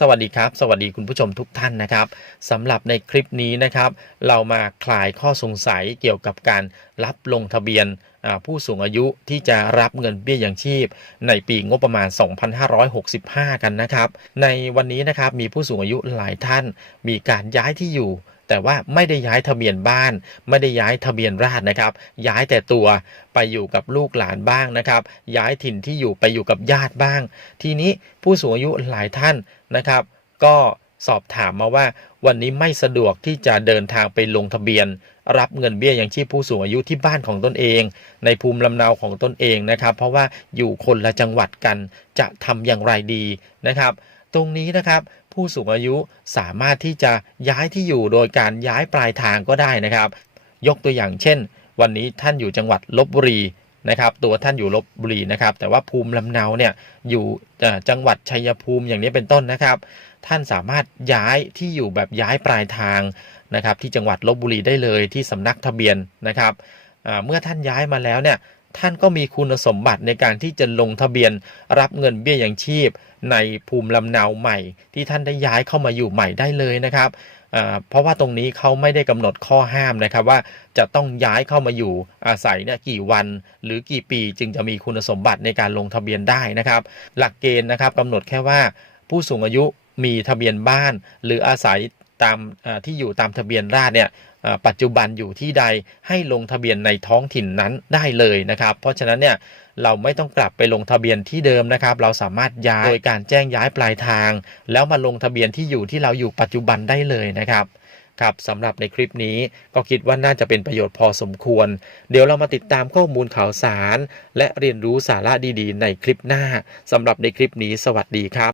สวัสดีครับ สวัสดีคุณผู้ชมทุกท่านนะครับสำหรับในคลิปนี้นะครับ เรามาคลายข้อสงสัยเกี่ยวกับการรับลงทะเบียนผู้สูงอายุที่จะรับเงินเบี้ยยังชีพ ในปีงบประมาณ 2565 กันนะครับ ในวันนี้นะครับมีผู้สูงอายุหลายท่าน มีการย้ายที่อยู่ แต่ว่าไม่ได้ย้ายทะเบียนบ้าน ไม่ได้ย้ายทะเบียนราษนะครับ ย้ายแต่ตัวไปอยู่กับลูกหลานบ้างนะครับ ย้ายถิ่นที่อยู่ไปอยู่กับญาติบ้าง ทีนี้ผู้สูงอายุหลายท่านนะครับ ก็สอบถามมาว่าวันนี้ไม่สะดวกที่จะเดินทางไปลงทะเบียน รับเงินเบี้ยยังชีพผู้สูงอายุที่บ้านของตนเอง ในภูมิลำเนาของตนเองนะครับ เพราะว่าอยู่คนละจังหวัดกันจะทำอย่างไรดีนะครับ ตรงนี้นะครับผู้สูงอายุสามารถที่จะย้ายที่อยู่โดยการย้ายปลายทางก็ได้นะครับ ยกตัวอย่างเช่น วันนี้ท่านอยู่จังหวัดลบบุรีนะครับตัวท่านอยู่ลบบุรีนะครับ แต่ว่าภูมิลำเนาเนี่ยอยู่จังหวัดชัยภูมิอย่างนี้เป็นต้นนะครับ ท่านสามารถย้ายที่อยู่แบบย้ายปลายทางนะครับ ที่จังหวัดลบบุรีได้เลยที่สำนักทะเบียนนะครับเมื่อท่านย้ายมาแล้วเนี่ย ท่านก็มีคุณสมบัติในการที่จะลงทะเบียนรับเงินเบี้ยยังชีพ ในภูมิลำเนาใหม่ ที่ท่านได้ย้ายเข้ามาอยู่ใหม่ได้เลยนะครับเพราะว่าตรงนี้เขาไม่ได้กำหนดข้อห้ามนะครับว่าจะต้องย้ายเข้ามาอยู่อาศัยเนี่ยกี่วันหรือกี่ปีจึงจะมีคุณสมบัติในการลงทะเบียนได้นะครับ หลักเกณฑ์นะครับกำหนดแค่ว่าผู้สูงอายุมีทะเบียนบ้าน หรืออาศัย ตามที่อยู่ตามทะเบียนราษฎร์เนี่ยปัจจุบันอยู่ที่ใดให้ลงทะเบียนในท้องถิ่นนั้นได้เลยนะครับ เพราะฉะนั้นเนี่ยเราไม่ต้องกลับไปลงทะเบียนที่เดิมนะครับ เราสามารถย้ายโดยการแจ้งย้ายปลายทาง แล้วมาลงทะเบียนที่อยู่ที่เราอยู่ปัจจุบันได้เลยนะครับครับสำหรับในคลิปนี้ก็คิดว่าน่าจะเป็นประโยชน์พอสมควร เดี๋ยวเรามาติดตามข้อมูลข่าวสาร และเรียนรู้สาระดีๆ ในคลิปหน้าสำหรับในคลิปนี้สวัสดีครับ